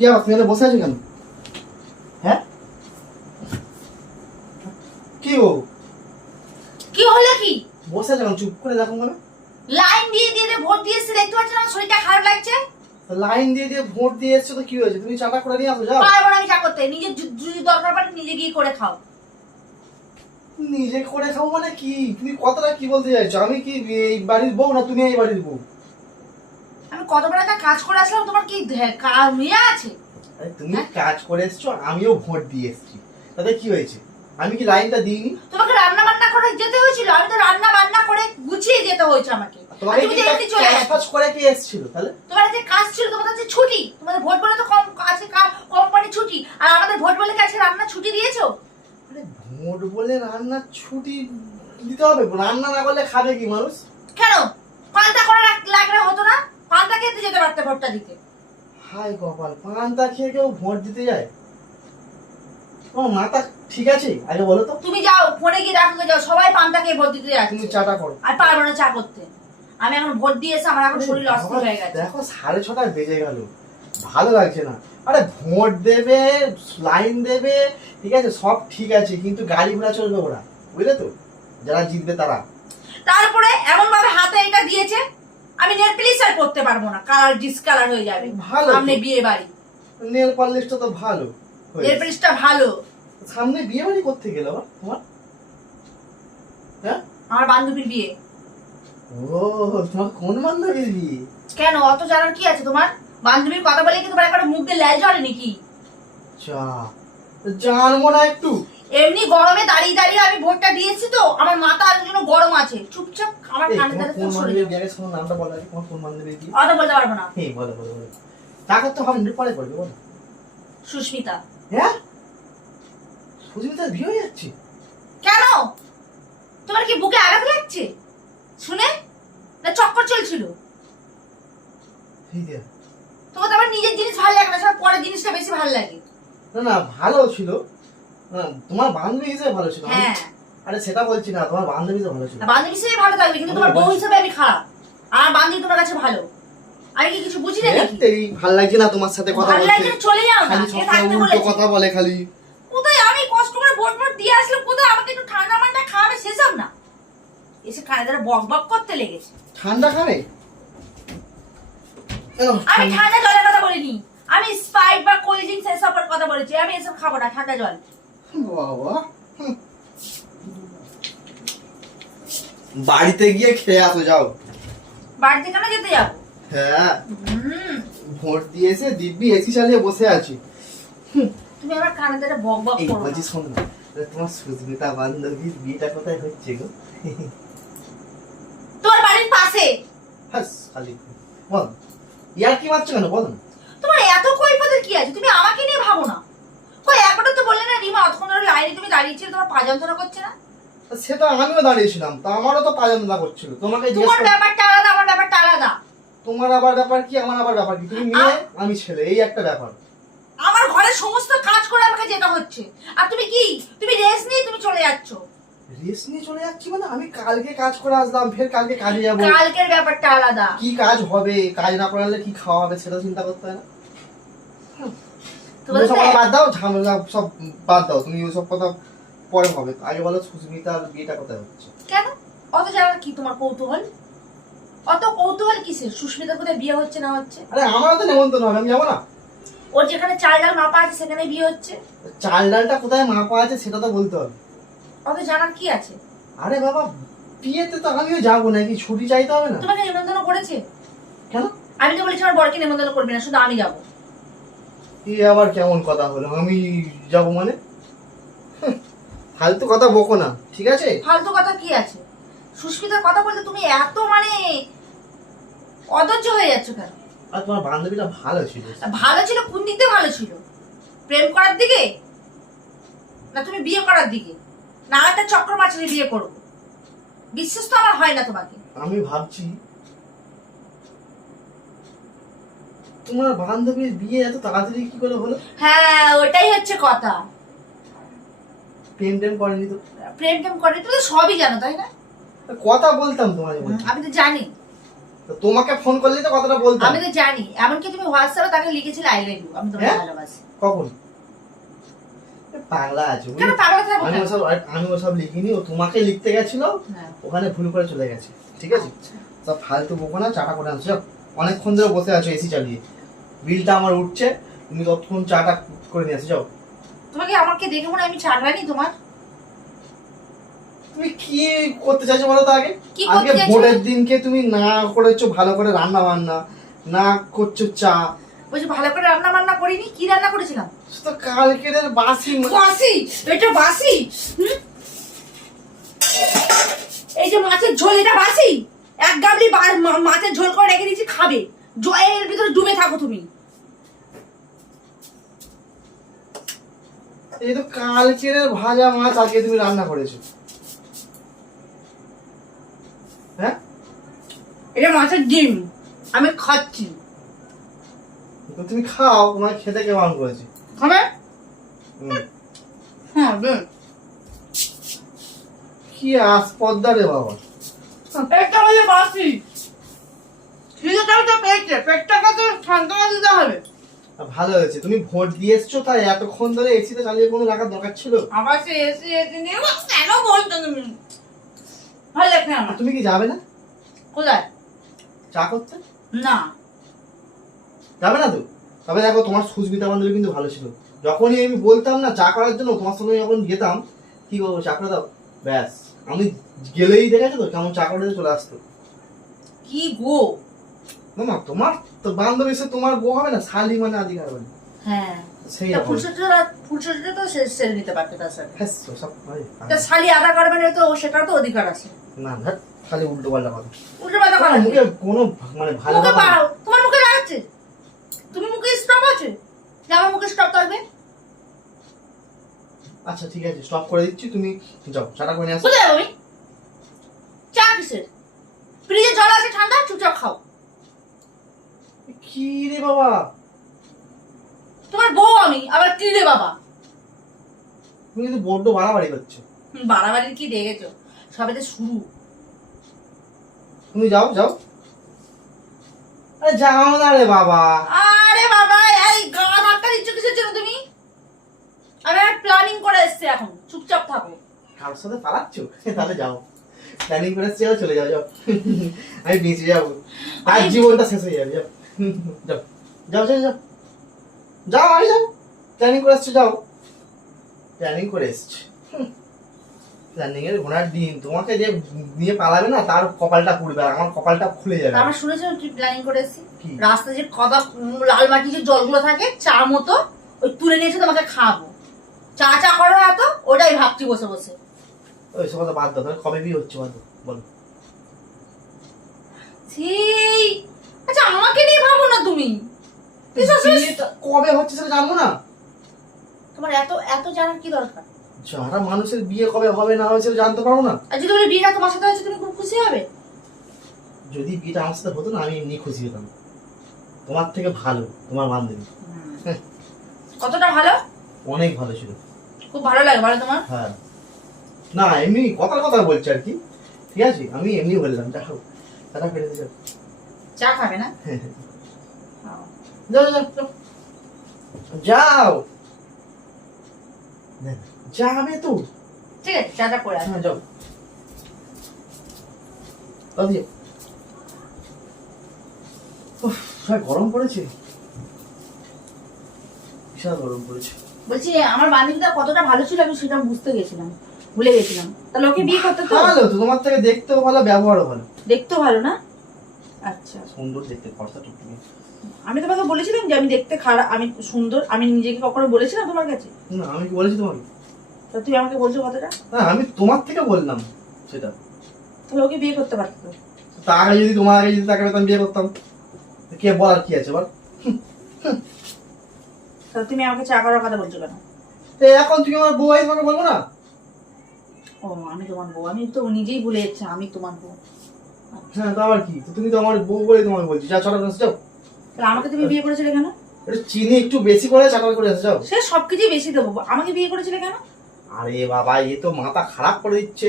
কি আবার তুমি বসে আছো কেন? হ্যাঁ কি ও কি হলো কি? বসে আছো কেন? চুপ করে দেখো মানে লাইন দিয়ে দিয়ে ভোট দিয়েছি, দেখতে পাচ্ছ না শরীরটা খারাপ লাগছে। লাইন দিয়ে দিয়ে ভোট দিয়ে এসছো তো কি হয়েছে? তুমি চাটা করে নিয়ে আসো যাও। পারবো না আমি চা করতে, নিজের যদি দরকার পড়ে নিজে গিয়ে করে খাও। নিজে করে খাবো মানে কি? তুমি কথাটা কি বলতে চাইছো? আমি কি এই বাড়ির বউ না তুমি এই বাড়ির বউ? আমি কত বড় একটা কাজ করে আসলাম, তোমার কি মেয়ে আছে? আরে তুমি কাজ করে এসছো, আমিও ভোট দিয়ে এসেছি, তাতে কি হয়েছে? আমি কি লাইনটা দিইনি? তোমাকে রান্না বান্না করে যেতে হয়েছিল, আমি তো রান্না বান্না করে গুছিয়ে যেতে হয়েছে আমাকে। তোমাকে তুমি কি যে এমনি চলে কাজ আসো। ফাজ করে কি এসেছিল তাহলে? তোমার যে কাজ ছিল, তোমাদের যে ছুটি, তোমাদের ভোট বলে তো কম আছে, কোম্পানি ছুটি, আর আমাদের ভোট বলে কি আজকে রান্না ছুটি দিয়েছো? আরে ভোট বলে রান্নার ছুটি দিতে হবে? রান্না না করলে খাবে কি মানুষ? কেন পান্তা করে লাগলে হতো না? পান্তা খেতে যেতে পারতে ভোটটা দিতে। হাই কপাল, পান্তা খেয়ে কেউ ভোট দিতে যায়? তোমার মাথা ঠিক আছে আগে বলো তো? তুমি যাও ফোনে গিয়ে দেখো, যাও সবাই পান্তা খেয়ে ভোট দিতে যাচ্ছে। তুমি চাটা করো। আর পারবো না চা করতে, আমি এখন ভোট দিয়ে এসে আমার এখন শরীর অস্থির হয়ে গেছে। দেখো 6:30 বেজে গেল, ভালো লাগছে না। আরে ভোট দেবে, লাইন দেবে, ঠিক আছে সব ঠিক আছে, কিন্তু গাড়ি ঘোড়া চলবে ওরা, বুঝলে তো? যারা জিতবে তারা। তারপরে এমন ভাবে হাতে এটা দিয়েছে, আমি নেল পলিশ আর করতে পারবো না, কালার ডিসকালার হয়ে যাবে। ভালো তো। সামনে বিয়ে বাড়ি, নেল পলিশটা তো ভালো হয়েছে। নেল পলিশটা ভালো। সামনে বিয়ে বাড়ি করতে গেল আবার তোমার? হ্যাঁ, আমার বান্ধবীর বিয়ে। ও তোমার কোন বান্ধবীর বিয়ে? কেন অত জানার কি আছে তোমার? বান্ধবীর কথা বলে কি তোমার একবার মুখ দিয়ে লাই ঝরে নাকি? চা জানবো না একটু? এমনি গরমে দাঁড়িয়ে দাঁড়িয়ে আমি ভোটটা দিয়েছি তো, আমার মাথা আর জন্য গরম আছে। চুপচাপ আমার এই, কানে তোমার ধরে কোন সরে বান্ধবীর যাও। বিয়ে? আগে শোনো নামটা বলো আগে, তোমার কোন বান্ধবীর বিয়ে? অত বলতে পারবো না। হ্যাঁ বলো বলো বলো। টাকা তো হবে না, পরে পড়বে বলো। সুস্মিতা। হ্যাঁ, সুস্মিতার বিয়ে হয়ে যাচ্ছে? কেন তোমার কি বুকে আঘাত লাগছে শুনে, না চক্কর চলছিল? ঠিক আছে। তোমার তো আবার নিজের জিনিস ভালো লাগে না, সব পরের জিনিসটা বেশি ভালো লাগে। না না ভালো ছিল, না, তোমার বান্ধবী হিসেবে ভালো ছিল। হ্যাঁ, আরে সেটা বলছি না, তোমার বান্ধবী হিসেবে ভালো ছিল। বান্ধবী হিসেবে ভালো থাকবে, কিন্তু তোমার বউ হিসেবে আমি খারাপ। আর বান্ধবী তোমার কাছে ভালো, আমি কি কিছু বুঝি না নাকি? এই ভালো লাগছে না তোমার সাথে কথা ভালো বলতে। লাগছে না, চলে যাও না, খালি কে সবসময় থাকতে উল্টো বলেছে? কথা বলে খালি। কোথায় আমি কষ্ট করে ভোট ভোট দিয়ে আসলাম, কোথায় আমাকে একটু ঠান্ডা মান্ডা খাওয়াবে সেসব না, এসে কানে ধরে বক বক করতে লেগেছে। ঠান্ডা খাবে? আমি ঠান্ডা জলের কথা বলিনি, আমি স্প্রাইট বা কোল্ড ড্রিঙ্কস এসবের কথা বলেছি। আমি এসব খাবো না, ঠান্ডা জল। বাবা, বাড়িতে গিয়ে খেয়ে আসো যাও। বাড়িতে কেন যেতে যাবো? হ্যাঁ, হুম, ভোট দিয়ে এসে দিব্যি এসি চালিয়ে বসে আছি। তুমি আমার কানে ধরে বক বক এই করো বলছি না। শোন না, তোমার সুস্মিতা বান্ধবীর বিয়েটা কোথায় হচ্ছে গো? তোমার বাড়ির পাশে। হাস খালি বল, ইয়ার কি মারছো কেন বল না? তোমার এত কৈফিয়তের কি আছে? তুমি আমাকে নিয়ে ভাবো না। কই একবারও তো বললে না রিমা, অতক্ষণ ধরে লাইনে তুমি দাঁড়িয়েছিলে, তোমার পা যন্ত্রণা করছে না? সেটা আমিও দাঁড়িয়েছিলাম, তা আমারও তো পায়ন করছিল। তোমাকে জিজ্ঞেস তোমার ব্যাপারটা আলাদা, আমার ব্যাপারটা আলাদা। তোমার আবার ব্যাপার কি, আমার আবার ব্যাপার কি? তুমি মেয়ে আমি ছেলে, এই একটা ব্যাপার। আমার ঘরের সমস্ত কাজ করে আমাকে যেতে হচ্ছে, আর তুমি কি, তুমি রেস্ট নিয়ে তুমি চলে যাচ্ছ। রেস্ট নিয়ে চলে যাচ্ছি মানে? আমি কালকে কাজ করে আসলাম, ফের কালকে কাজে যাবো। কালকের ব্যাপারটা আলাদা। কি কাজ হবে, কাজ না করালে কি খাওয়া হবে সেটা চিন্তা করতে হয় না? তুমি সব কথা বাদ দাও, ঝামেলা সব বাদ দাও, তুমি ওসব কথা পরে হবে। আগে বলো সুস্মিতার বিয়েটা কোথায় হচ্ছে? কেন অত জানার কি তোমার কৌতূহল? অত কৌতূহল কিসের? সুস্মিতার কোথায় বিয়ে হচ্ছে না হচ্ছে? আরে আমারও তো নেমন্তন্ন হবে, আমি যাবো না? ওর যেখানে চাল ডাল মাপা আছে সেখানে বিয়ে হচ্ছে। চাল ডালটা কোথায় মাপা আছে সেটা তো বলতে হবে। অত জানার কি আছে? আরে বাবা, বিয়েতে তো আমিও যাবো নাকি, ছুটি চাইতে হবে না? তোমাকে নিমন্ত্রণ করেছে? কেন? আমি তো বলেছি আমার বরকে নিমন্ত্রণ করবি না, শুধু আমি যাবো। এ আবার কেমন কথা হলো, আমি যাব মানে? ফালতু কথা বকো না, ঠিক আছে? ফালতু কথা কি আছে? সুস্মিতার কথা বলতে তুমি এত মানে অধৈর্য হয়ে যাচ্ছ কেন? আর তোমার বান্ধবীটা ভালো ছিল। ভালো ছিল কোন দিক দিয়ে ভালো ছিল? প্রেম করার দিকে, না তুমি বিয়ে করার দিকে? না একটা চক্র মাছলে বিয়ে করবো? বিশ্বাস তো আমার হয় না তোমাকে। আমি ভাবছি তোমার বান্ধবীর বিয়ে এত তাড়াতাড়ি কি করে হলো? হ্যাঁ ওটাই হচ্ছে কথা। প্রেম টেম করেনি তো? প্রেম টেম করে তুমি তো সবই জানো তাই না? কথা বলতাম তোমার। আমি তো জানি। তো তোমাকে ফোন করলে তো কথাটা বলতাম। আমি তো জানি, এমনকি তুমি হোয়াটসঅ্যাপে তাকে লিখেছিলে আই লাভ ইউ, আমি তোমাকে হ্যাঁ? ভালোবাসি। কখন? পাগলা আছে বুঝলি? কেন পাগল থাকবো আমি কেন? আমি ওসব লিখিনি, ও তোমাকে লিখতে গেছিল, হ্যাঁ। ওখানে ভুল করে চলে গেছে, ঠিক আছে? আচ্ছা। সব ফালতু বকো না, চাটা করে আনছো। যাও, অনেকক্ষণ ধরে বসে আছো এসি চালিয়ে, বিলটা আমার উঠছে, তুমি ততক্ষণ চাটা করে নিয়ে আসো। যাও। তোমাকে আমাকে দেখে মনে হয় আমি ছাড়বানি তোমার? তুমি কি করতে চাইছো বলো তো আগে? কি করতে আজকে চাইছো? ভোরের দিনকে তুমি না করেছো ভালো করে রান্না বান্না, না করছো চা। বলছি ভালো করে রান্না বান্না করিনি, কি রান্না করেছিলাম? তো কালকের বাসি বাসি? এটা বাসি? হুম? এই যে মাছের ঝোল, এটা বাসি? এক গাবলি মাছের ঝোল করে রেখে দিয়েছি, খাবে, জয়ের ভিতরে ডুবে থাকো তুমি। এই তো কালকের ভাজা মাছ আজকে তুমি রান্না করেছো। হ্যাঁ, এটা মাছের ডিম, আমি খাচ্ছি। তো তুমি খাও, তোমার খেতে কে বারণ করেছে? খাবে? হুম। হ্যাঁ দেন। কি আসপদ্দা রে বাবা। পেটটা হয়ে বাসি, খিদেটাও তো পেটে, পেটটাকে তো সান্ত্বনা দিতে হবে। ভালো হয়েছে তুমি ভোট দিয়ে এসছো, তাই এতক্ষণ ধরে এসিতে চালিয়ে কোনো রাখার দরকার ছিল? আবার সে এসে এসে নিয়ে কেন বলছো তুমি? ভালো লাগছে না আমার। তুমি কি যাবে না কোথায়? চা করতে? না। যাবে না তো? তবে দেখো, তোমার সুস্মিতা বান্ধবী কিন্তু ভালো ছিল। যখনই আমি বলতাম না চা করার জন্য, তোমার সঙ্গে যখন যেতাম, কি করবো চা করে দাও, ব্যাস আমি গেলেই দেখেছো তো কেমন চা করে চলে আসতো। কি গো? না না, তোমার তো বান্ধবী সে তোমার বউ হবে না, শালি মানে আদি হবে না। হ্যাঁ, সেই তা রকম। ফুলসজ্জা তো সে সেরে নিতে পারতো তার সাথে। হ্যাঁ, সব ভাই। তা শালি আদা করবে না তো সেটা তো অধিকার আছে। না না, খালি উল্টো পাল্টা কথা। উল্টো পাল্টা কথা তোমার মুখে কোনো মানে ভালো মুখে কথা নেই। পাও, তোমার মুখে লাগছে, তুমি মুখে স্টপ আছে যে আমার মুখে স্টপ থাকবে? আচ্ছা ঠিক আছে, স্টপ করে দিচ্ছি, তুমি যাও চাটা করে নিয়ে আসো। কোথায় যাবো আমি? চা কিসের? ফ্রিজে জল আছে ঠান্ডা, চুপচাপ খাও। কি রে বাবা, তোমার বউ আমি, আবার কি রে বাবা? তুমি কিন্তু বড্ড বাড়াবাড়ি করছো। বাড়াবাড়ির কি দেখেছো? সবে তো শুরু। তুমি যাও যাও। আরে যাও না রে বাবা। আরে বাবা, এই গা ধাক্কা দিচ্ছ কিসের জন্য তুমি? আমি আর প্ল্যানিং করে এসেছি, এখন চুপচাপ থাকো। কারোর সাথে পালাচ্ছ? তাহলে যাও, প্ল্যানিং করে এসছি, চলে যাও যাও। আমি বেঁচে যাবো, আর জীবনটা শেষ হয়ে যাবে। যাও যাও যাও যাও যাও যাও, আমি যাও, প্ল্যানিং করে এসছি, যাও। প্ল্যানিং করে এসছি, প্ল্যানিং এর ঘোড়ার ডিম, তোমাকে যে নিয়ে পালাবে না তার কপালটা পুড়বে, আর আমার কপালটা খুলে যাবে। আমরা শুনেছিলাম তুই প্ল্যানিং করে এসেছি। কি? রাস্তায় যে কদা লাল মাটি যে জলগুলো থাকে চা মতো, ওই তুলে নিয়ে এসে তোমাকে খাওয়াবো। চা চা করো এত, ওটাই ভাবছি বসে বসে। ওই সব কথা বাদ দাও, তাহলে কবে বিয়ে হচ্ছে বলো? সেই, আচ্ছা আমাকে নিয়ে ভাবো না তুমি। তুই সবসময়- বিয়েটা কবে হচ্ছে সেটা জানবো না? তোমার এত এত জানার কি দরকার? যারা মানুষের বিয়ে কবে হবে না হবে সেটা জানতে পারবো না? আর যদি বলি বিয়েটা তোমার সাথে হচ্ছে তুমি খুব খুশি হবে? যদি বিয়েটা আমার সাথে হতো না, আমি এমনি খুশি হতাম। তোমার থেকে ভালো তোমার বান্ধবী, কতটা ভালো? অনেক ভালো ছিল। খুব ভালো লাগে বলো তোমার? হ্যাঁ, না এমনি কথার কথা বলছি আর কি, ঠিক আছে? আমি এমনি বললাম, দেখো দাদা ফেলে দিয়েছে। চা খাবে না? যাও যাও যাও যাও, যাবে তো। ঠিক আছে, চাটা করে আসো। হ্যাঁ যাও, দাও দিয়ে। উফ, গরম পড়েছে, বিশাল গরম পড়েছে। বলছি আমার বান্ধবীটা কতটা ভালো ছিল আমি সেটা বুঝতে গেছিলাম, ভুলে গেছিলাম। তাহলে ওকে বিয়ে করতে তো ভালো তো, তোমার থেকে দেখতেও ভালো, ব্যবহারও ভালো। দেখতেও ভালো না? আচ্ছা, সুন্দর দেখতে, ফর্সা টুকটুকি। আমি তোমাকে বলেছিলাম যে আমি দেখতে খারাপ, আমি সুন্দর, আমি নিজেকে কখনো বলেছিলাম তোমার কাছে? না, আমি কি বলেছি তোমাকে? তা তুই আমাকে বলছো কতটা? হ্যাঁ, আমি তোমার থেকে বললাম সেটা। তাহলে ওকে বিয়ে করতে পারতো তো। তার আগে যদি, তোমার আগে যদি তাকে পেতাম, বিয়ে করতাম। কে বলার কি আছে বল? তাহলে তুমি আমাকে চা করার কথা বলছো কেন? এখন তুমি আমার বউ, আই তোমাকে বলবো না? ও আমি তোমার বউ, আমি তো নিজেই ভুলে যাচ্ছি আমি তোমার বউ। হ্যাঁ, তো আবার কি, তো তুমি তো আমার বউ বলে তোমাকে বলছি। যা চলো যাও। তাহলে আমাকে তুমি বিয়ে করেছিলে কেন? একটু চিনি একটু বেশি করে চাটাল করে আসে, যাও। সে সবকিছুই বেশি দেবো, আমাকে বিয়ে করেছিলে কেন? আরে বাবা, এ তো মাথা খারাপ করে দিচ্ছে।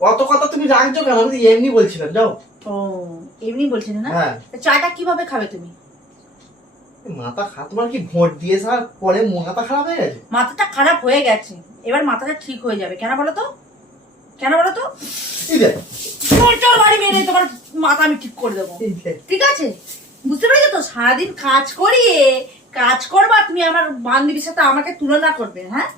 অত কথা তুমি রাখছো কেন? আমি তো এমনি বলছিলাম, যাও। ও এমনি বলছেন না? হ্যাঁ। তা চাটা কিভাবে খাবে তুমি? মাথা তোমার কি ভোট দিয়ে আসার পরে মাথা খারাপ হয়ে গেছে? মাথাটা খারাপ হয়ে গেছে, এবার মাথাটা ঠিক হয়ে যাবে। কেন বলো তো? কেন বলো তো? এই দেখ, চোর বাড়ি মেরে তোমার মাথা আমি ঠিক করে দেবো। এই দেখ। ঠিক আছে, বুঝতে পেরেছো তো? সারাদিন কাজ করিয়ে কাজ করবা তুমি, আমার বান্ধবীর সাথে আমাকে তুলনা করবে? হ্যাঁ,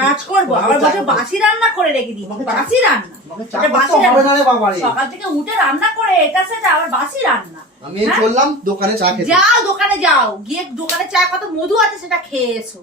কাজ করবো আবার বলছো বাসি রান্না করে রেখে দিই। বাসি রান্না, এটা বাসি রান্না। সকাল থেকে উঠে রান্না করে এটা সেটা আবার বাসি রান্না। আমি চললাম দোকানে চা খেতে। যাও দোকানে যাও, গিয়ে দোকানে চা কত মধু আছে সেটা খেয়ে এসো।